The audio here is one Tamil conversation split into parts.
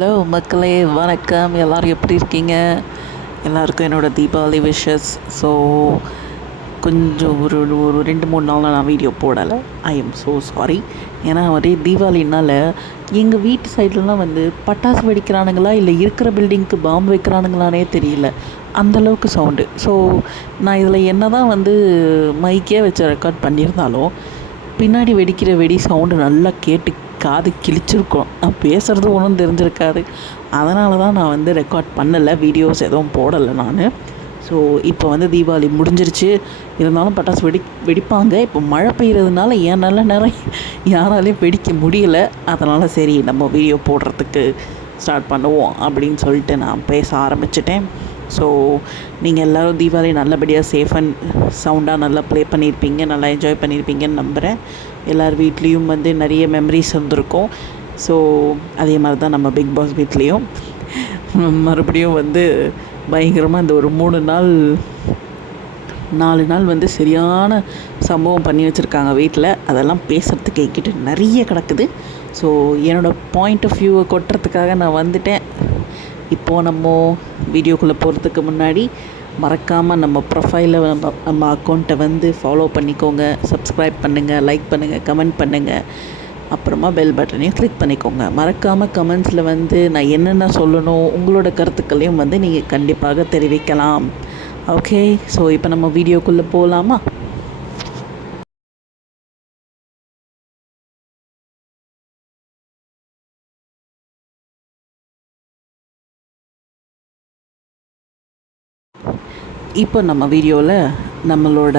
ஹலோ மக்களே, வணக்கம். எல்லோரும் எப்படி இருக்கீங்க? எல்லாருக்கும் என்னோடய தீபாவளி விஷஸ். ஸோ கொஞ்சம் ஒரு ஒரு 2-3 நாளாக நான் வீடியோ போடலை. I am so sorry. ஏன்னா தீபாவளினால் எங்கள் வீட்டு சைட்லலாம் பட்டாசு வெடிக்கிறானுங்களா இல்லை இருக்கிற பில்டிங்க்கு பாம்பு வைக்கிறானுங்களானே தெரியல, அந்தளவுக்கு சவுண்டு. ஸோ நான் இதில் என்ன தான் மைக்கே வச்சு ரெக்கார்ட் பண்ணியிருந்தாலும் பின்னாடி வெடிக்கிற வெடி சவுண்டு நல்லா கேட்டு காது கிழிச்சிருக்கோம். நான் பேசுகிறது ஒன்றும் தெரிஞ்சிருக்காது. அதனால தான் நான் ரெக்கார்ட் பண்ணலை, வீடியோஸ் எதுவும் போடலை நான். ஸோ இப்போ தீபாவளி முடிஞ்சிருச்சு. இருந்தாலும் பட்டாசு வெடிப்பாங்க. இப்போ மழை பெய்கிறதுனால ஏன் நல்ல நேரம் யாராலையும் வெடிக்க முடியலை. அதனால் சரி, நம்ம வீடியோ போடுறதுக்கு ஸ்டார்ட் பண்ணுவோம் அப்படின்னு சொல்லிட்டு நான் பேச ஆரம்பிச்சிட்டேன். ஸோ நீங்கள் எல்லோரும் தீபாவளி நல்லபடியாக சேஃப் அண்ட் சவுண்டாக நல்லா ப்ளே பண்ணியிருப்பீங்க, நல்லா என்ஜாய் பண்ணியிருப்பீங்கன்னு நம்புகிறேன். எல்லார் வீட்லேயும் நிறைய மெமரிஸ் இருந்திருக்கும். ஸோ அதே மாதிரி தான் நம்ம பிக் பாஸ் வீட்லேயும் மறுபடியும் பயங்கரமாக இந்த ஒரு 4 நாள் சரியான சம்பவம் பண்ணி வச்சுருக்காங்க வீட்டில். அதெல்லாம் பேசுகிறதுக்கு என்கிட்ட நிறைய கிடக்குது. ஸோ என்னோடய பாயிண்ட் ஆஃப் வியூவை கொட்டுறதுக்காக நான் வந்துட்டேன். இப்போது நம்ம வீடியோக்குள்ளே போகிறதுக்கு முன்னாடி மறக்காமல் நம்ம ப்ரொஃபைலில் நம்ம அக்கௌண்ட்டை ஃபாலோ பண்ணிக்கோங்க, சப்ஸ்கிரைப் பண்ணுங்கள், லைக் பண்ணுங்கள், கமெண்ட் பண்ணுங்கள். அப்புறமா பெல் பட்டனையும் கிளிக் பண்ணிக்கோங்க. மறக்காமல் கமெண்ட்ஸில் நான் என்னென்ன சொல்லணும், உங்களோட கருத்துக்களையும் நீங்கள் கண்டிப்பாக தெரிவிக்கலாம். ஓகே, ஸோ இப்போ நம்ம வீடியோக்குள்ளே போகலாமா? இப்போ நம்ம வீடியோவில் நம்மளோட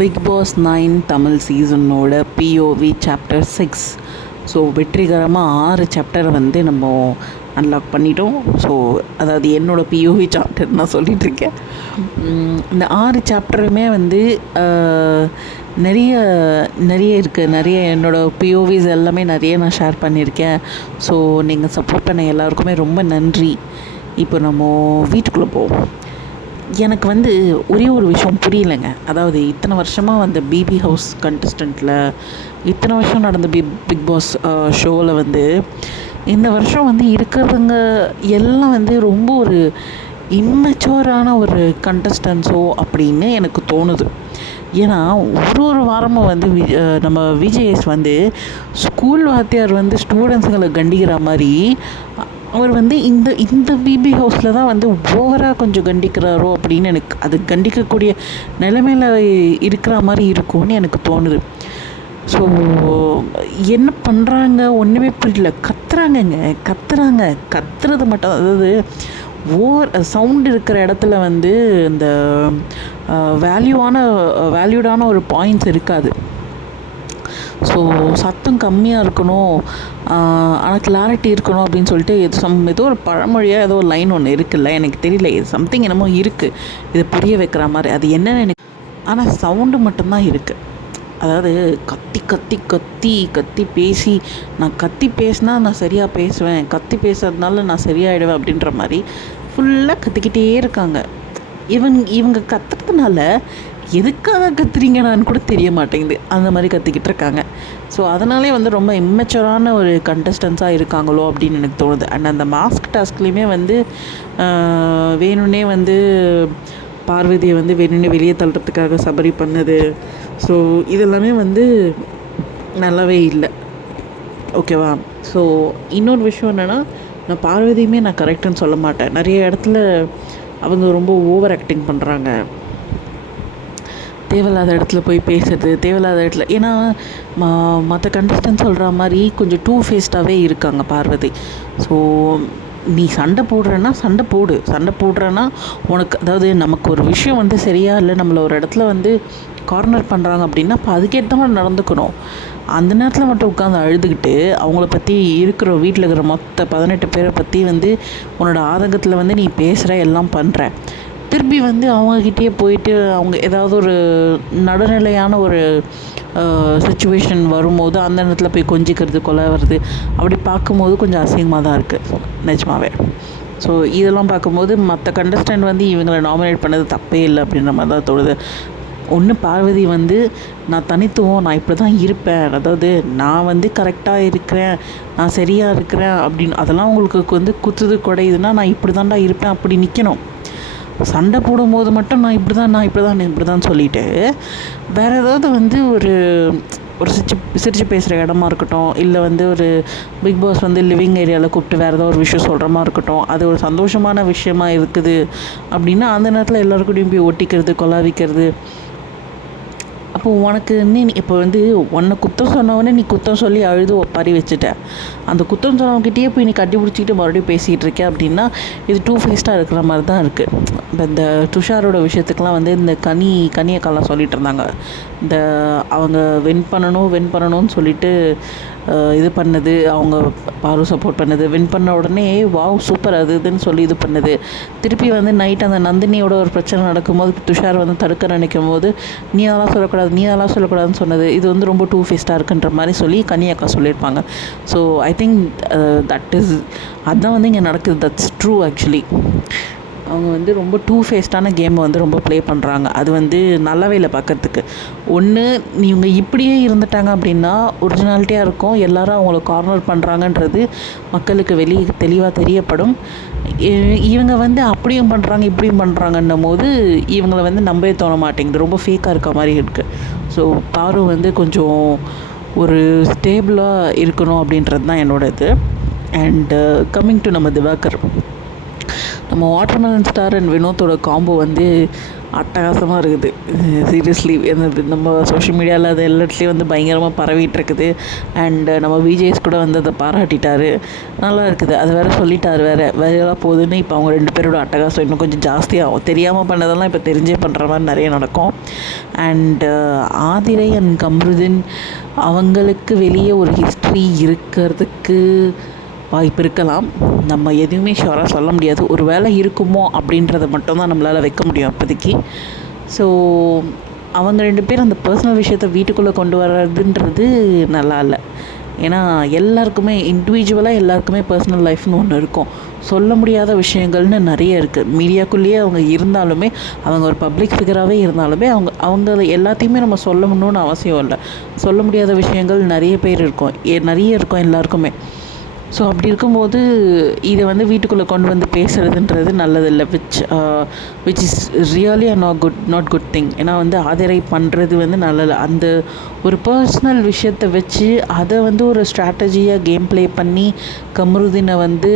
பிக் பாஸ் 9 தமிழ் சீசனோட பிஓவி சாப்டர் 6. ஸோ வெற்றிகரமாக 6 சாப்டரை நம்ம அன்லாக் பண்ணிட்டோம். ஸோ அதாவது என்னோடய பிஓவி சாப்டர் நான் சொல்லிகிட்ருக்கேன். இந்த 6 சாப்டருமே நிறைய இருக்குது. நிறைய என்னோடய பிஓவிஸ் எல்லாமே நிறைய நான் ஷேர் பண்ணியிருக்கேன். ஸோ நீங்கள் சப்போர்ட் பண்ண எல்லாருக்குமே ரொம்ப நன்றி. இப்போ நம்ம வீட்டுக்குள்ளே போவோம். எனக்கு ஒரே ஒரு விஷயம் புரியலைங்க. அதாவது இத்தனை வருஷமாக பிபி ஹவுஸ் கண்டஸ்டண்ட்டில் இத்தனை வருஷம் நடந்த பிக் பாஸ் ஷோவில் இந்த வருஷம் இருக்கிறவங்க எல்லாம் ரொம்ப ஒரு இம்மெச்சூரான ஒரு கண்டஸ்டன்ஸோ அப்படின்னு எனக்கு தோணுது. ஏன்னா ஒரு வாரமும் நம்ம விஜேஎஸ் ஸ்கூல் வாத்தியார் ஸ்டூடெண்ட்ஸுங்களை கண்டிக்கிற மாதிரி அவர் இந்த பிபி ஹவுஸில் தான் ஓவராக கொஞ்சம் கண்டிக்கிறாரோ அப்படின்னு எனக்கு அது கண்டிக்கக்கூடிய நிலைமையில் இருக்கிற மாதிரி இருக்கும்னு எனக்கு தோணுது. ஸோ என்ன பண்ணுறாங்க ஒன்றுமே புரியல. கத்துறது மட்டும், அதாவது ஓவர் சவுண்ட் இருக்கிற இடத்துல இந்த வேல்யூடான ஒரு பாயிண்ட்ஸ் இருக்காது. ஸோ சத்தம் கம்மியாக இருக்கணும், ஆனால் கிளாரிட்டி இருக்கணும் அப்படின்னு சொல்லிட்டு ஏதோ ஒரு பழமொழியாக ஏதோ ஒரு லைன் ஒன்று இருக்குல்ல, எனக்கு தெரியல. இது சம்திங் என்னமோ இருக்குது, இதை புரிய வைக்கிற மாதிரி. அது என்னென்னு எனக்கு, ஆனால் சவுண்டு மட்டும்தான் இருக்குது. அதாவது கத்தி பேசி, நான் கத்தி பேசினா நான் சரியாக பேசுவேன், கத்தி பேசுறதுனால நான் சரியாயிடுவேன் அப்படின்ற மாதிரி ஃபுல்லாக கத்திக்கிட்டே இருக்காங்க. இவங்க கத்துறதுனால எதுக்காக கத்துறீங்கன்னு கூட தெரிய மாட்டேங்குது. அந்த மாதிரி கத்திக்கிட்டு இருக்காங்க. ஸோ அதனாலே ரொம்ப இம்மெச்சூரான ஒரு கண்டஸ்டன்ஸாக இருக்காங்களோ அப்படின்னு எனக்கு தோணுது. அண்ட் அந்த மாஸ்க் டாஸ்க்லேயுமே வேணும்னே பார்வதியை வேணும்னே வெளியே தள்ளுறதுக்காக சபரி பண்ணது. ஸோ இதெல்லாமே நல்லாவே இல்லை. ஓகேவா? ஸோ இன்னொரு விஷயம் என்னென்னா, நான் பார்வதியுமே நான் கரெக்டுன்னு சொல்ல மாட்டேன். நிறைய இடத்துல அவங்க ரொம்ப ஓவர் ஆக்டிங் பண்ணுறாங்க. தேவையில்லாத இடத்துல போய் பேசுறது, தேவையில்லாத இடத்துல. ஏன்னா மற்ற கண்டஸ்டன்ட் சொல்கிற மாதிரி கொஞ்சம் டூ ஃபேஸ்டாகவே இருக்காங்க பார்வதி. ஸோ நீ சண்டை போடுறேன்னா உனக்கு, அதாவது நமக்கு ஒரு விஷயம் சரியா இல்லை, நம்மளை ஒரு இடத்துல கார்னர் பண்ணுறாங்க அப்படின்னா அப்போ அதுக்கேற்ற மாதிரி நடந்துக்கணும். அந்த நேரத்தில் மட்டும் உட்காந்து அழுதுகிட்டு அவங்கள பற்றி வீட்டில் இருக்கிற மொத்த 18 பேரை பற்றி உன்னோட ஆதங்கத்தில் நீ பேசுகிற, எல்லாம் பண்ணுற. திருப்பி அவங்கக்கிட்டே போயிட்டு அவங்க ஏதாவது ஒரு நடுநிலையான ஒரு சிச்சுவேஷன் வரும்போது அந்த நேரத்தில் போய் கொஞ்சிக்கிறது, கொலை வருது, அப்படி பார்க்கும்போது கொஞ்சம் அசிங்கமாக தான் இருக்குது நிஜமாவே. ஸோ இதெல்லாம் பார்க்கும்போது மற்ற கண்டஸ்டன்ட் இவங்களை நாமினேட் பண்ணது தப்பே இல்லை அப்படின்ற மாதிரி தான் தோணுது. ஒன்று பார்வதி வந்து நான் தனித்துவம், நான் இப்படி தான் இருப்பேன், அதாவது நான் வந்து கரெக்டாக இருக்கிறேன், நான் சரியாக இருக்கிறேன் அப்படின்னு அதெல்லாம் உங்களுக்கு வந்து குத்துது குடையுதுன்னா நான் இப்படி தான்டா இருப்பேன் அப்படி நிற்கணும். சண்டை போடும்போது மட்டும் நான் இப்படி தான் சொல்லிவிட்டு வேறு ஏதாவது வந்து ஒரு சிரிச்சு பேசுகிற இடமா இருக்கட்டும், இல்லை வந்து ஒரு பிக் பாஸ் வந்து லிவிங் ஏரியாவில் கூப்பிட்டு வேறு ஏதோ ஒரு விஷயம் சொல்கிற மாதிரி இருக்கட்டும், அது ஒரு சந்தோஷமான விஷயமா இருக்குது அப்படின்னா அந்த நேரத்தில் எல்லாருக்கூடையும் போய் ஒட்டிக்கிறது, கொலாவிக்கிறது. அப்போது உனக்கு நீ இப்போ வந்து உன்னை குத்தம் சொன்னவொடனே நீ குத்தம் சொல்லி அழுது ஒப்பாரி வச்சுட்ட, அந்த குத்தம் சொன்னவங்ககிட்டயே போய் நீ கட்டி பிடிச்சிக்கிட்டு மறுபடியும் பேசிகிட்டு இருக்கேன் அப்படின்னா இது டூ ஃபேஸ்டாக இருக்கிற மாதிரி தான் இருக்குது. இப்போ இந்த துஷாரோட விஷயத்துக்கெலாம் வந்து இந்த கனியக்காலாம் சொல்லிகிட்டு இருந்தாங்க, இந்த அவங்க வின் பண்ணணும்னு சொல்லிட்டு இது பண்ணது, அவங்க பாரு சப்போர்ட் பண்ணது, வின் பண்ண உடனே வாவ் சூப்பர் அது இதுன்னு சொல்லி இது பண்ணது. திருப்பி வந்து நைட் அந்த நந்தினியோட ஒரு பிரச்சனை நடக்கும்போது துஷார் வந்து தடுக்க நினைக்கும் போது நீ அதெல்லாம் சொல்லக்கூடாதுன்னு சொன்னது, இது வந்து ரொம்ப டூ ஃபேஸ்டாக இருக்குன்ற மாதிரி சொல்லி கனியக்கா சொல்லியிருப்பாங்க. ஸோ ஐ திங்க் அதுதான் வந்து இங்கே நடக்குது. That's true actually. அவங்க வந்து ரொம்ப டூ ஃபேஸ்டான கேமை வந்து ரொம்ப ப்ளே பண்ணுறாங்க. அது வந்து நல்லாவே இல்லை பார்க்கறதுக்கு. ஒன்று இவங்க இப்படியே இருந்துட்டாங்க அப்படின்னா ஒரிஜினாலிட்டியாக இருக்கும், எல்லாரும் அவங்கள கார்னர் பண்ணுறாங்கன்றது மக்களுக்கு வெளியே தெளிவாக தெரியப்படும். இவங்க வந்து அப்படியும் பண்ணுறாங்க இப்படியும் பண்ணுறாங்கன்னும் போது இவங்கள வந்து நம்பவே தோண மாட்டேங்குது, ரொம்ப ஃபேக்காக இருக்க மாதிரி இருக்குது. ஸோ பாரு வந்து கொஞ்சம் ஒரு ஸ்டேபிளாக இருக்கணும் அப்படின்றது தான் என்னோட இது. அண்டு கம்மிங் டு நம்ம திவாகர், நம்ம வாட்டர்மெலன் ஸ்டார் அண்ட் வினோத்தோட காம்போ வந்து அட்டகாசமாக இருக்குது. சீரியஸ்லி என்னது நம்ம சோஷியல் மீடியாவில் அது எல்லாத்துலேயும் வந்து பயங்கரமாக பரவிட்டு இருக்குது. அண்டு நம்ம விஜேஸ் கூட வந்து அதை பாராட்டிட்டார், நல்லா இருக்குது. அது வேறு சொல்லிட்டார் வேறெல்லாம் போகுதுன்னு. இப்போ அவங்க 2 பேரோட அட்டகாசம் இன்னும் கொஞ்சம் ஜாஸ்தியாகும். தெரியாமல் பண்ணதெல்லாம் இப்போ தெரிஞ்சே பண்ணுற மாதிரி நிறைய நடக்கும். அண்டு ஆதிரை அண்ட் கம்ருதீன் அவங்களுக்கு வெளியே ஒரு ஹிஸ்ட்ரி இருக்கிறதுக்கு வாய்ப்பு இருக்கலாம். நம்ம எதுவுமே ஷுவராக சொல்ல முடியாது. ஒரு வேளை இருக்குமோ அப்படின்றத மட்டும்தான் நம்மளால் வைக்க முடியும் அப்போதைக்கு. ஸோ அவங்க 2 பேரும் அந்த பர்சனல் விஷயத்தை வீட்டுக்குள்ளே கொண்டு வர்றதுன்றது நல்லா இல்லை. ஏன்னா எல்லாருக்குமே இண்டிவிஜுவலாக எல்லாருக்குமே பர்சனல் லைஃப்னு ஒன்று இருக்கும். சொல்ல முடியாத விஷயங்கள்னு நிறைய இருக்குது. மீடியாக்குள்ளேயே அவங்க இருந்தாலுமே, அவங்க ஒரு பப்ளிக் ஃபிகராகவே இருந்தாலுமே அவங்க எல்லாத்தையுமே நம்ம சொல்லணும்னு அவசியம் இல்லை. சொல்ல முடியாத விஷயங்கள் நிறைய இருக்கும் எல்லாருக்குமே. ஸோ அப்படி இருக்கும்போது இதை வந்து வீட்டுக்குள்ளே கொண்டு வந்து பேசுகிறதுன்றது நல்லதில்லை. Which is really not good thing. ஏன்னா வந்து ஆதரை பண்ணுறது வந்து நல்லது. அந்த ஒரு பர்சனல் விஷயத்தை வச்சு அதை வந்து ஒரு ஸ்ட்ராட்டஜியாக கேம் ப்ளே பண்ணி கம்ருதீனை வந்து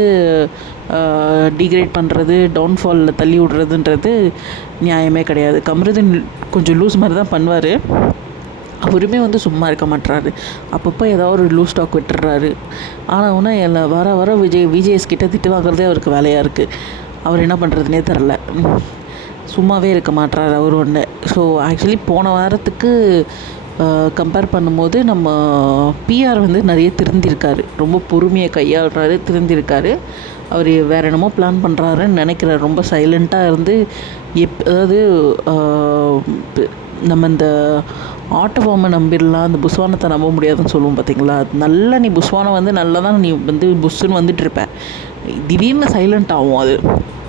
டிகிரேட் பண்ணுறது, டவுன்ஃபாலில் தள்ளி விடுறதுன்றது நியாயமே கிடையாது. கம்ருதீன் கொஞ்சம் லூஸ் மாதிரி தான் பண்ணுவார். அவருமே வந்து சும்மா இருக்க மாட்டுறாரு, அப்பப்போ ஏதாவது ஒரு லூஸ் ஸ்டாக் விட்டுறாரு. ஆனால் ஒன்றும் வர விஜேஎஸ் கிட்ட திட்டு வாங்குறதே அவருக்கு வேலையாக இருக்குது. அவர் என்ன பண்ணுறதுனே தெரில, சும்மாவே இருக்க மாட்டுறாரு அவர் ஒன்று. ஸோ ஆக்சுவலி போன வாரத்துக்கு கம்பேர் பண்ணும்போது நம்ம பிஆர் வந்து நிறைய திருந்திருக்காரு, ரொம்ப பொறுமையை கையாளுறாரு, திருந்திருக்காரு. அவர் வேறு என்னமோ பிளான் பண்ணுறாருன்னு நினைக்கிறார். ரொம்ப சைலண்ட்டாக இருந்து அதாவது நம்ம இந்த ஆட்டோவாமை நம்பிடலாம், அந்த புஸ்வானத்தை நம்ப முடியாதுன்னு சொல்லுவோம் பார்த்தீங்களா. நல்லா நீ புஸ்வானம் வந்து நல்லா தான் நீ வந்து புஷ்ஷுன்னு வந்துட்டுருப்பேன், திடீர்னு சைலண்ட் ஆகும், அது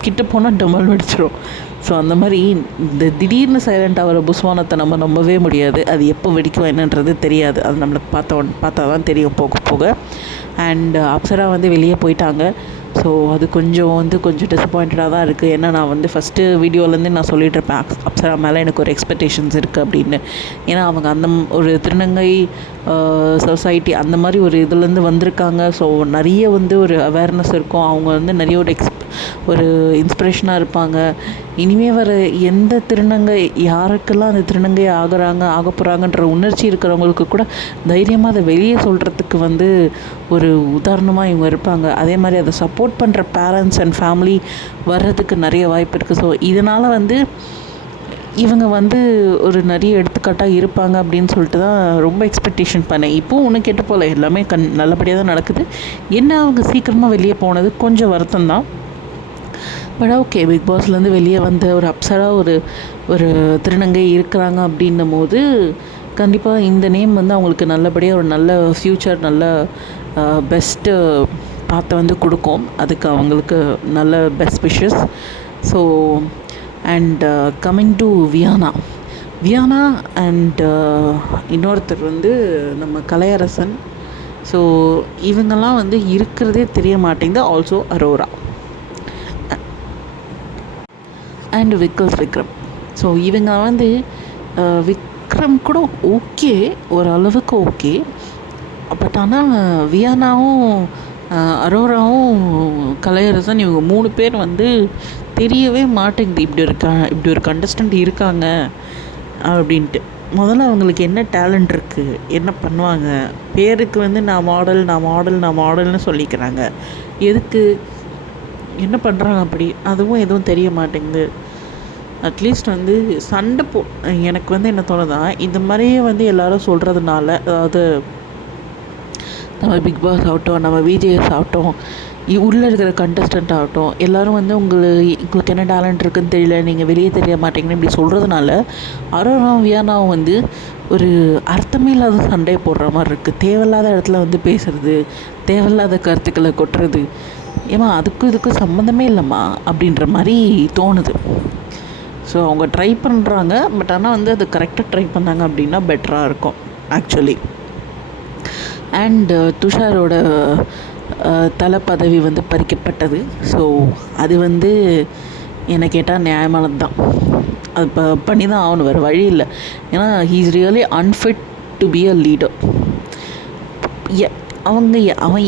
கிட்ட போனால் டமல் வெடிச்சிடும். ஸோ அந்த மாதிரி இந்த திடீர்னு சைலண்ட் ஆகிற புஸ்வானத்தை நம்ம நம்பவே முடியாது. அது எப்போ வெடிக்கும் என்னன்றது தெரியாது. அது நம்மளுக்கு பார்த்தா தான் தெரியும் போக போக. அண்டு அப்சரா வந்து வெளியே போயிட்டாங்க. ஸோ அது கொஞ்சம் டிசப்பாயிண்டடாக தான் இருக்குது. ஏன்னா நான் வந்து ஃபஸ்ட்டு வீடியோலேருந்து நான் சொல்லிகிட்ருப்பேன் அப்சரா மேலே எனக்கு ஒரு எக்ஸ்பெக்டேஷன்ஸ் இருக்குது அப்படின்னு. ஏன்னா அவங்க அந்த ஒரு திருநங்கை சொசைட்டி அந்த மாதிரி ஒரு இதுலேருந்து வந்திருக்காங்க. ஸோ நிறைய வந்து ஒரு அவேர்னஸ் இருக்கும். அவங்க வந்து நிறைய ஒரு இன்ஸ்பிரேஷனாக இருப்பாங்க. இனிமேல் வர எந்த திருநங்கை யாருக்கெல்லாம் அந்த திருநங்கை ஆக போகிறாங்கன்ற உணர்ச்சி இருக்கிறவங்களுக்கு கூட தைரியமாக அதை வெளியே சொல்கிறதுக்கு வந்து ஒரு உதாரணமாக இவங்க இருப்பாங்க. அதே மாதிரி அதை சப்போர்ட் பண்ணுற பேரண்ட்ஸ் அண்ட் ஃபேமிலி வர்றதுக்கு நிறைய வாய்ப்பு இருக்குது. ஸோ இதனால் வந்து இவங்க வந்து ஒரு நிறைய எடுத்துக்காட்டாக இருப்பாங்க அப்படின்னு சொல்லிட்டு தான் ரொம்ப எக்ஸ்பெக்டேஷன் பண்ணேன். இப்போது ஒன்றும் கெட்டு போகல, எல்லாமே நல்லபடியாக தான் நடக்குது. என்ன அவங்க சீக்கிரமாக வெளியே போனது கொஞ்சம் வருத்தம் தான். பட் ஓகே, பிக் பாஸ்லேருந்து வெளியே வந்த ஒரு அப்சரா ஒரு திருநங்கை இருக்கிறாங்க அப்படின்னும் போது கண்டிப்பாக இந்த நேம் வந்து அவங்களுக்கு நல்லபடியாக ஒரு நல்ல ஃப்யூச்சர், நல்ல பெஸ்ட்டு பாத்தை வந்து கொடுக்கும். அதுக்கு அவங்களுக்கு நல்ல best wishes. So and coming to Viyana and இன்னொருத்தர் வந்து நம்ம கலையரசன். ஸோ இவங்கெல்லாம் வந்து இருக்கிறதே தெரிய மாட்டேங்குது. Also Arora and Vikram. So இவங்க வந்து விக்ரம் கூட ஓகே, ஓரளவுக்கு ஓகே. பட் ஆனால் வியானாவும் அரோராவும் கலையரசன் இவங்க 3 பேர் வந்து தெரியவே மாட்டேங்குது இப்படி ஒரு கண்டஸ்டண்ட் இருக்காங்க அப்படின்ட்டு. முதல்ல அவங்களுக்கு என்ன டேலண்ட் இருக்குது, என்ன பண்ணுவாங்க? பேருக்கு வந்து நான் மாடல்னு சொல்லிக்கிறாங்க. எதுக்கு, என்ன பண்ணுறாங்க அப்படி? அதுவும் எதுவும் தெரிய மாட்டேங்குது. அட்லீஸ்ட் வந்து சண்டை எனக்கு வந்து என்ன தோணுதா, இந்த மாதிரியே வந்து எல்லோரும் சொல்கிறதுனால, அதாவது நம்ம பிக் பாஸ் ஆகட்டும், நம்ம விஜேஎஸ் ஆகட்டும், உள்ளே இருக்கிற கண்டஸ்டண்ட் ஆகட்டும், எல்லோரும் வந்து உங்களுக்கு என்ன டேலண்ட் இருக்குதுன்னு தெரியல, நீங்கள் வெளியே தெரிய மாட்டீங்கன்னு இப்படி சொல்கிறதுனால அரோராவும் வியானாவும் வந்து ஒரு அர்த்தமே இல்லாத சண்டையை போடுற மாதிரி இருக்குது. தேவையில்லாத இடத்துல வந்து பேசுகிறது, தேவையில்லாத கருத்துக்களை கொட்டுறது. ஏமா அதுக்கும் இதுக்கும் சம்மந்தமே இல்லைம்மா அப்படின்ற மாதிரி தோணுது. ஸோ அவங்க ட்ரை பண்ணுறாங்க. பட் ஆனால் வந்து அது கரெக்டாக ட்ரை பண்ணாங்க அப்படின்னா பெட்டராக இருக்கும் ஆக்சுவலி. அண்டு துஷாரோட தலை பதவி வந்து பறிக்கப்பட்டது. ஸோ அது வந்து என்னை கேட்டால் நியாயமானது தான். அது பண்ணி தான் ஆகணும், வேறு வழி இல்லை. ஏன்னா he is really unfit to be a leader. அவன்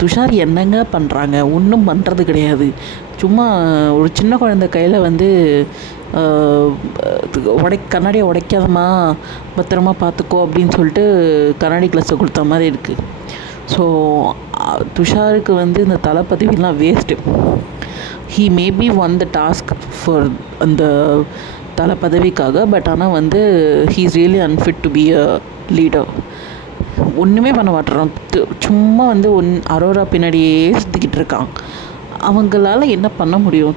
துஷார் என்னங்க பண்ணுறாங்க? ஒன்றும் பண்ணுறது கிடையாது. சும்மா ஒரு சின்ன குழந்தை கையில் வந்து கண்ணாடியை உடைக்காதம்மா, பத்திரமா பார்த்துக்கோ அப்படின்னு சொல்லிட்டு கண்ணாடி கிளாஸை கொடுத்த மாதிரி இருக்குது. ஸோ துஷாருக்கு வந்து இந்த தலைப்பதவிலாம் waste. He maybe won the task for அந்த தலை பதவிக்காக. பட் ஆனால் வந்து he is really unfit to be a leader. ஒன்றுமே பண்ண மாட்டேறான். சும்மா வந்து அரோரா பின்னாடியே சுற்றிக்கிட்டு இருக்கான். அவங்களால என்ன பண்ண முடியும்?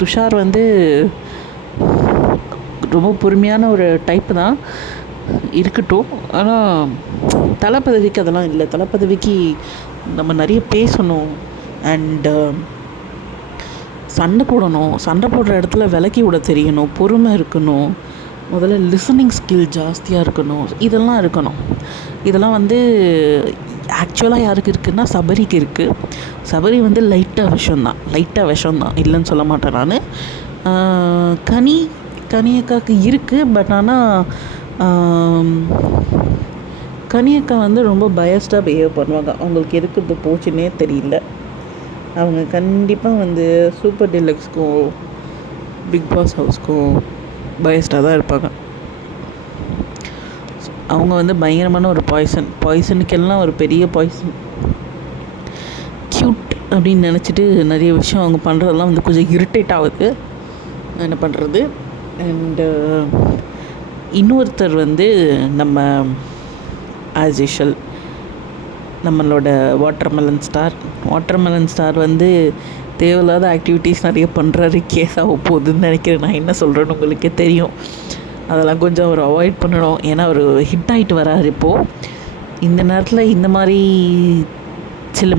துஷார் வந்து ரொம்ப பொறுமையான ஒரு டைப்பு தான், இருக்கட்டும். ஆனால் தலைப்பதவிக்கு அதெல்லாம் இல்லை. தலைப்பதவிக்கு நம்ம நிறைய பேசணும் அண்டு சண்டை போடணும். சண்டை போடுற இடத்துல விலக்கி விட தெரியணும், பொறுமை இருக்கணும், முதல்ல லிசனிங் ஸ்கில் ஜாஸ்தியாக இருக்கணும். இதெல்லாம் இருக்கணும். இதெல்லாம் வந்து ஆக்சுவலாக யாருக்கு இருக்குதுன்னா சபரிக்கு இருக்குது. சபரி வந்து லைட்டாக விஷம்தான், இல்லைன்னு சொல்ல மாட்டேன் நான். கனியக்காவுக்கு இருக்குது. பட் ஆனால் கனியக்கா வந்து ரொம்ப பயஸ்டாக பிஹேவ் பண்ணுவாங்க. அவங்களுக்கு எதுக்கு இப்போ போச்சுன்னே தெரியல. அவங்க கண்டிப்பாக வந்து சூப்பர் டீலக்ஸ்க்கும் பிக் பாஸ் ஹவுஸ்க்கும் பயஸ்டாக தான் இருப்பாங்க. அவங்க வந்து பயங்கரமான ஒரு பாய்சனுக்கெல்லாம் ஒரு பெரிய பாய்சன். க்யூட் அப்படின்னு நினச்சிட்டு நிறைய விஷயம் அவங்க பண்ணுறதெல்லாம் வந்து கொஞ்சம் இரிட்டேட் ஆகுது. என்ன பண்ணுறது? அண்டு இன்னொருத்தர் வந்து நம்ம ஆஸ் யூஷுவல் நம்மளோட வாட்டர்மெலன் ஸ்டார் வந்து தேவையில்லாத ஆக்டிவிட்டீஸ் நிறைய பண்ணுறாரு. கேஸ் ஆக போகுதுன்னு நினைக்கிறேன். நான் என்ன சொல்கிறேன்னு உங்களுக்கே தெரியும். அதெல்லாம் கொஞ்சம் அவர் அவாய்ட் பண்ணணும். ஏன்னா அவர் ஹிட் ஆகிட்டு வராரு இப்போது. இந்த நேரத்தில் இந்த மாதிரி சில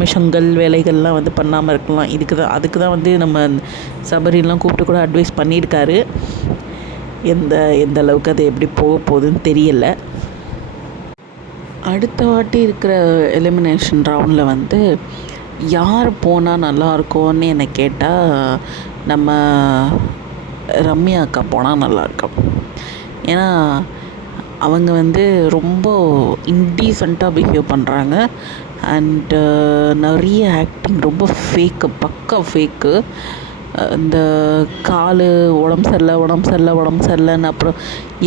வேலைகள்லாம் வந்து பண்ணாமல் இருக்கலாம். அதுக்கு தான் வந்து நம்ம சபரிலாம் கூப்பிட்டு கூட அட்வைஸ் பண்ணியிருக்காரு. எந்த அளவுக்கு அது எப்படி போக போகுதுன்னு தெரியலை. அடுத்த வாட்டி இருக்கிற எலிமினேஷன் ரவுண்டில் வந்து யார் போனால் நல்லாயிருக்கும்னு என்னை கேட்டால் நம்ம ரம்யா அக்கா போனால் நல்லாயிருக்கும். ஏன்னா அவங்க வந்து ரொம்ப இன்டீசெண்டாக பிஹேவ் பண்ணுறாங்க. அண்டு நிறைய ஆக்டிங் ரொம்ப பக்கா ஃபேக்கு. இந்த கால் உடம்பு சரியில்லைன்னு அப்புறம்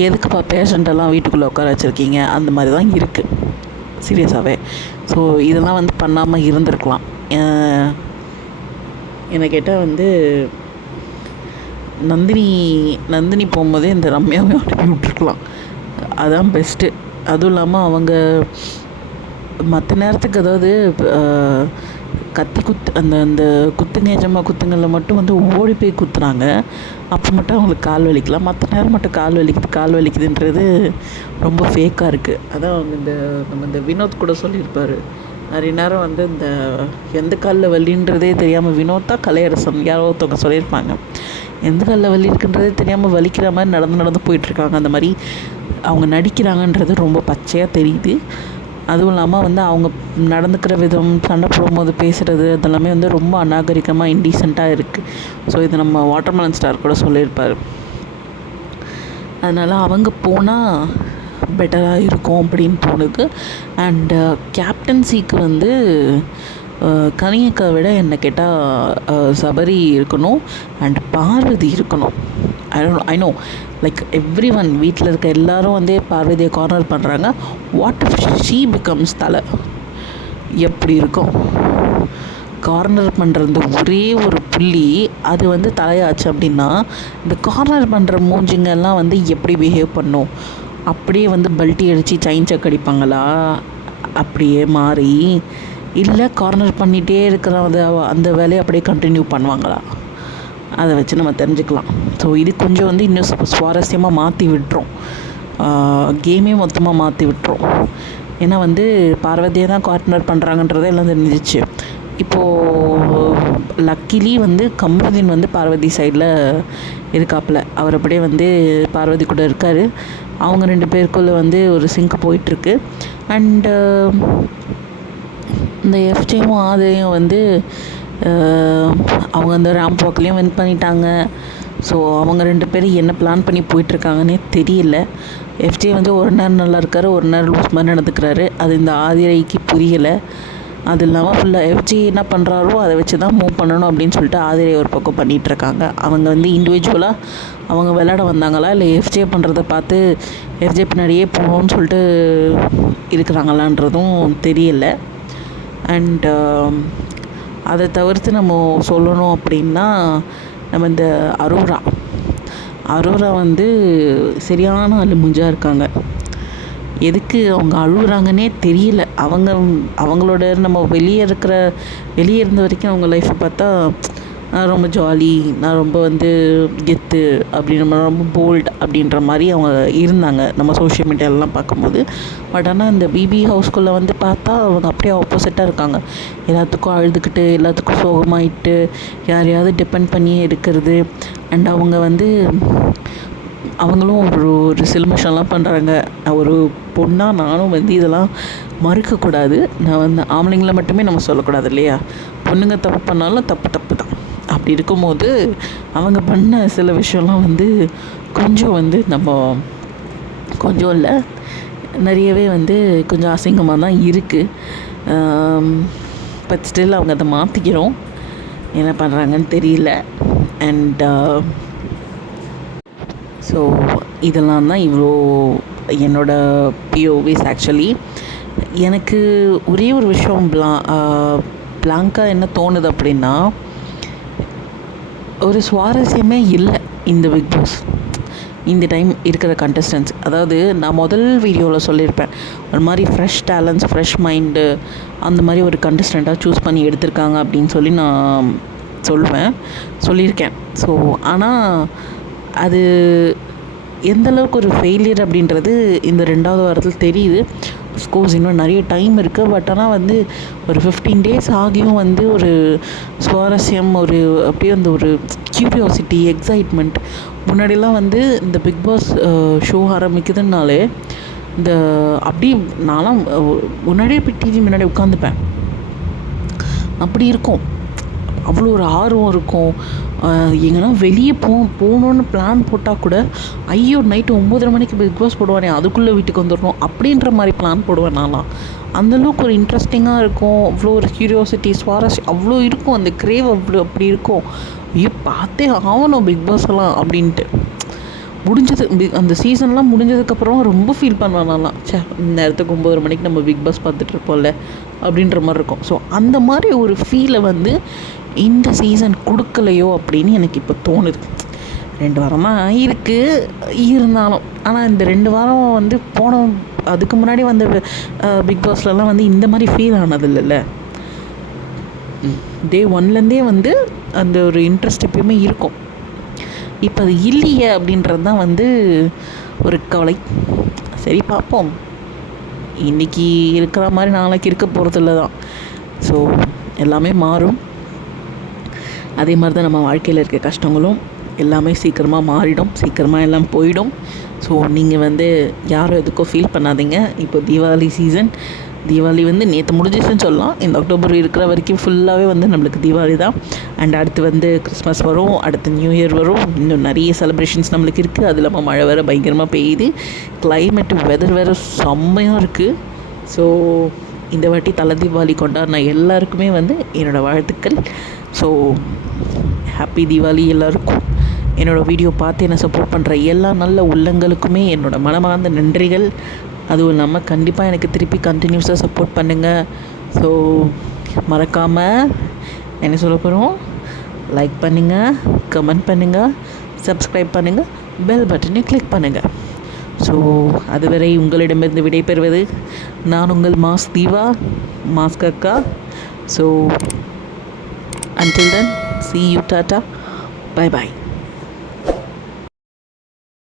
எதுக்குப்பா பேஷண்ட்டெல்லாம் வீட்டுக்குள்ளே உட்கார வச்சுருக்கீங்க, அந்த மாதிரி தான் இருக்குது சீரியஸாகவே. ஸோ இதெல்லாம் வந்து பண்ணாமல் இருந்திருக்கலாம். என்னை கேட்டால் வந்து நந்தினி போகும்போதே இந்த ரம்யாவை அனுப்பி விட்டுருக்கலாம். அதுதான் பெஸ்ட்டு. அதுவும் இல்லாமல் அவங்க மற்ற நேரத்துக்கு, அதாவது அந்த குத்துங்களில் மட்டும் வந்து ஓடி போய் குத்துனாங்க. அப்போ மட்டும் அவங்களுக்கு கால் வலிக்கலாம். மற்ற நேரம் மட்டும் கால் வலிக்குதுன்றது ரொம்ப ஃபேக்காக இருக்குது. அதான் அவங்க நம்ம இந்த வினோத் கூட சொல்லியிருப்பார். நிறைய நேரம் வந்து இந்த எந்த காலில் வலின்றதே தெரியாமல் வினோத்தா கலையரசன் யாரோ ஒருத்தவங்க சொல்லியிருப்பாங்க. எந்த காலில் வலி இருக்குன்றதே தெரியாமல் வலிக்கிற மாதிரி நடந்து போயிட்டுருக்காங்க. அந்த மாதிரி அவங்க நடிக்கிறாங்கன்றது ரொம்ப பச்சையாக தெரியுது. அதுவும் இல்லாமல் வந்து அவங்க நடந்துக்கிற விதம், சண்டை போடும்போது பேசுகிறது அதெல்லாமே வந்து ரொம்ப அநாகரிகமாக இன்டீசெண்டாக இருக்குது. ஸோ இது நம்ம வாட்டர்மெலன் ஸ்டார் கூட சொல்லியிருப்பார். அதனால் அவங்க போனால் பெட்டராக இருக்கும் அப்படின்னு தோணுது. அண்டு கேப்டன்சிக்கு வந்து கனியக்கா விட என்னை கேட்டால் சபரி இருக்கணும் அண்ட் பார்வதி இருக்கணும். I know like every one வீட்டில் இருக்க எல்லோரும் வந்து பார்வதியை கார்னர் பண்ணுறாங்க. வாட் இஃப் ஷீ பிகம்ஸ் தலை? எப்படி இருக்கும்? கார்னர் பண்ணுறது ஒரே ஒரு புள்ளி அது வந்து தலையாச்சு அப்படின்னா இந்த கார்னர் பண்ணுற மூஞ்சிங்கெல்லாம் வந்து எப்படி பிஹேவ் பண்ணும்? அப்படியே வந்து பல்ட்டி அடித்து செயின் செக் அடிப்பாங்களா அப்படியே மாறி, இல்லை கார்னர் பண்ணிகிட்டே இருக்கிற அந்த வேலையை அப்படியே கண்டினியூ பண்ணுவாங்களா? அதை வச்சு நம்ம தெரிஞ்சுக்கலாம். ஸோ இது கொஞ்சம் வந்து இன்னும் சுவாரஸ்யமாக மாற்றி விட்டுரும், கேமே மொத்தமாக மாற்றி விட்டுரும். ஏன்னா வந்து பார்வதியை தான் கார்னர் பண்ணுறாங்கன்றதே எல்லாம் தெரிஞ்சிச்சு. இப்போது லக்கிலி வந்து கமருதீன் வந்து பார்வதி சைடில் இருக்காப்புல. அவர் அப்படியே வந்து பார்வதி கூட இருக்கார். அவங்க 2 பேருக்குள்ளே வந்து ஒரு சிங்க் போயிட்டுருக்கு. அண்டு இந்த எஃப்ஜேவும் ஆதையும் வந்து அவங்க அந்த ரேம்ப் வாக்லேயும் வின் பண்ணிட்டாங்க. ஸோ அவங்க 2 பேரும் என்ன பிளான் பண்ணி போயிட்டுருக்காங்கன்னே தெரியல. எஃப்ஜே வந்து ஒரு நேரம் நல்லா இருக்கார், ஒரு நேரம் லூஸ் மாதிரி நடந்துக்கிறாரு. அது இந்த ஆதிரைக்கு புரியலை. அது இல்லாமல் ஃபுல்லாக எஃப்ஜே என்ன பண்ணுறாரோ அதை வச்சு தான் மூவ் பண்ணணும் அப்படின்னு சொல்லிட்டு ஆதிரை ஒரு பக்கம் பண்ணிகிட்ருக்காங்க. அவங்க வந்து இண்டிவிஜுவலாக அவங்க விளையாட வந்தாங்களா, இல்லை எஃப்ஜே பண்ணுறதை பார்த்து எஃப்ஜே பின்னாடியே போகணுன்னு சொல்லிட்டு இருக்கிறாங்களான்றதும் தெரியலை. அண்ட் அதை தவிர்த்து நம்ம சொல்லணும் அப்படின்னா நம்ம இந்த அரோரா வந்து சரியான அழுமுஞ்சாக இருக்காங்க. எதுக்கு அவங்க அழுகுறாங்கன்னே தெரியல. அவங்களோட நம்ம வெளியே இருந்த வரைக்கும் அவங்க லைஃப்பை பார்த்தா நான் ரொம்ப ஜாலி, நான் ரொம்ப வந்து கெத்து அப்படின்னு ரொம்ப போல்ட் அப்படின்ற மாதிரி அவங்க இருந்தாங்க நம்ம சோஷியல் மீடியாலெலாம் பார்க்கும்போது. பட் ஆனால் இந்த பிபி ஹவுஸ்குள்ளே வந்து பார்த்தா அவங்க அப்படியே ஆப்போசிட்டாக இருக்காங்க. எல்லாத்துக்கும் அழுதுகிட்டு, எல்லாத்துக்கும் சோகமாயிட்டு, யாரையாவது டிபெண்ட் பண்ணியே இருக்கிறது. அண்ட் அவங்க வந்து அவங்களும் ஒரு சில்மிஷம்லாம் பண்ணுறாங்க. ஒரு பொண்ணாக நானும் வந்து இதெல்லாம் மறுக்கக்கூடாது. நான் வந்து ஆம்பளைங்களை மட்டுமே நம்ம சொல்லக்கூடாது இல்லையா? பொண்ணுங்க தப்பு பண்ணாலும் தப்பு தான். அப்படி இருக்கும்போது அவங்க பண்ண சில விஷயம்லாம் வந்து கொஞ்சம் வந்து நம்ம கொஞ்சம் இல்லை நிறையவே வந்து கொஞ்சம் அசிங்கமாக தான் இருக்குது. பட் ஸ்டில் அவங்க அதை மாற்றிக்கிறோம். என்ன பண்ணுறாங்கன்னு தெரியல. அண்ட் ஸோ இதெல்லாம் தான் இவ்வளோ என்னோடய பிஓவிஸ். ஆக்சுவலி எனக்கு ஒரே ஒரு விஷயம் பிளாங்காக என்ன தோணுது அப்படின்னா, ஒரு சுவாரஸ்யமே இல்லை இந்த பிக் பாஸ் இந்த டைம் இருக்கிற கண்டஸ்டன்ஸ். அதாவது நான் முதல் வீடியோவில் சொல்லியிருப்பேன், ஒரு மாதிரி ஃப்ரெஷ் டேலண்ட்ஸ், ஃப்ரெஷ் மைண்டு அந்த மாதிரி ஒரு கண்டஸ்டண்ட்டாக சூஸ் பண்ணி எடுத்திருக்காங்க அப்படின்னு சொல்லி நான் சொல்லியிருக்கேன். ஸோ ஆனால் அது எந்தளவுக்கு ஒரு ஃபெயிலியர் அப்படின்றது இந்த 2வது வாரத்தில் தெரியுது. அஃப்கோர்ஸ் இன்னும் நிறைய டைம் இருக்குது. பட் ஆனால் வந்து ஒரு 15 days ஆகியும் வந்து ஒரு சுவாரஸ்யம், ஒரு அப்படியே அந்த ஒரு க்யூரியாசிட்டி, எக்ஸைட்மெண்ட். முன்னாடிலாம் வந்து இந்த பிக் பாஸ் ஷோ ஆரம்பிக்குதுன்னாலே இந்த அப்படி நான்லாம் முன்னாடியே போய் டிவி முன்னாடி உட்காந்துப்பேன். அப்படி இருக்கும், அவ்வளோ ஒரு ஆர்வம் இருக்கும். எங்கன்னா வெளியே போகணுன்னு பிளான் போட்டால் கூட, ஐயோ நைட்டு 9:30 மணிக்கு பிக் பாஸ் போடுவானே அதுக்குள்ளே வீட்டுக்கு வந்துடணும் அப்படின்ற மாதிரி பிளான் போடுவேன் நான்லாம். அந்தளவுக்கு ஒரு இன்ட்ரெஸ்டிங்காக இருக்கும். அவ்வளோ ஒரு க்யூரியாசிட்டி, சுவாரஸ்யம் அவ்வளோ இருக்கும். அந்த கிரேவ் அப்படி இருக்கும். ஐயோ பார்த்தே ஆகணும் பிக் பாஸ் எல்லாம் அப்படின்ட்டு. அந்த சீசன்லாம் முடிஞ்சதுக்கப்புறம் ரொம்ப ஃபீல் பண்ணுவேன் நான்லாம். இந்த நேரத்துக்கு 9:30 மணிக்கு நம்ம பிக் பாஸ் பார்த்துட்ருப்போம்ல அப்படின்ற மாதிரி இருக்கும். ஸோ அந்த மாதிரி ஒரு ஃபீலை வந்து இந்த சீசன் கொடுக்கலையோ அப்படின்னு எனக்கு இப்போ தோணுது. 2 வாரமாக இருக்குது இருந்தாலும். ஆனால் இந்த 2 வாரம் வந்து அதுக்கு முன்னாடி வந்த பிக் பாஸ்லலாம் வந்து இந்த மாதிரி ஃபீல் ஆனது இல்லைல்ல. டே 1லேருந்தே வந்து அந்த ஒரு இன்ட்ரெஸ்ட் எப்பயுமே இருக்கும். இப்போ அது இல்லையே அப்படின்றது தான் வந்து ஒரு கவலை. சரி பார்ப்போம். இன்றைக்கி இருக்கிற மாதிரி நாளைக்கு இருக்க போகிறதில்ல தான். ஸோ எல்லாமே மாறும். அதே மாதிரி தான் நம்ம வாழ்க்கையில் இருக்க கஷ்டங்களும் எல்லாமே சீக்கிரமாக மாறிடும், சீக்கிரமாக எல்லாம் போயிடும். ஸோ நீங்கள் வந்து யாரும் எதுக்கும் ஃபீல் பண்ணாதீங்க. இப்போ தீபாவளி சீசன், தீபாவளி வந்து நேற்று முடிஞ்சிச்சுன்னு சொல்லலாம். இந்த அக்டோபர் இருக்கிற வரைக்கும் ஃபுல்லாகவே வந்து நம்மளுக்கு தீபாவளி தான். அண்ட் அடுத்து வந்து கிறிஸ்மஸ் வரும், அடுத்து நியூ இயர் வரும், இன்னும் நிறைய செலிப்ரேஷன்ஸ் நம்மளுக்கு இருக்குது. அது இல்லாமல் மழை வேறு பயங்கரமாக பெய்யுது, கிளைமேட்டு வெதர் வேறு செம்மையாக இருக்குது. ஸோ இந்த வாட்டி தலை தீபாவளி கொண்டாடின எல்லாருக்குமே வந்து என்னோடய வாழ்த்துக்கள். ஸோ ஹாப்பி தீபாவளி எல்லாருக்கும். என்னோடய வீடியோ பார்த்து என்னை சப்போர்ட் பண்ணுற எல்லா நல்ல உள்ளங்களுக்குமே என்னோடய மனமார்ந்த நன்றிகள். அதுவும் இல்லாமல் கண்டிப்பாக எனக்கு திருப்பி கண்டினியூஸாக சப்போர்ட் பண்ணுங்கள். ஸோ மறக்காமல் என்ன சொல்ல போகிறோம், லைக் பண்ணுங்கள், கமெண்ட் பண்ணுங்கள், சப்ஸ்கிரைப் பண்ணுங்கள், பெல் பட்டனை கிளிக் பண்ணுங்கள். ஸோ அதுவரை உங்களிடமிருந்து விடைபெறுவது நான் உங்கள் மாஸ் தீவா, மாஸ்க் அக்கா. So until then, see you, tata, bye bye.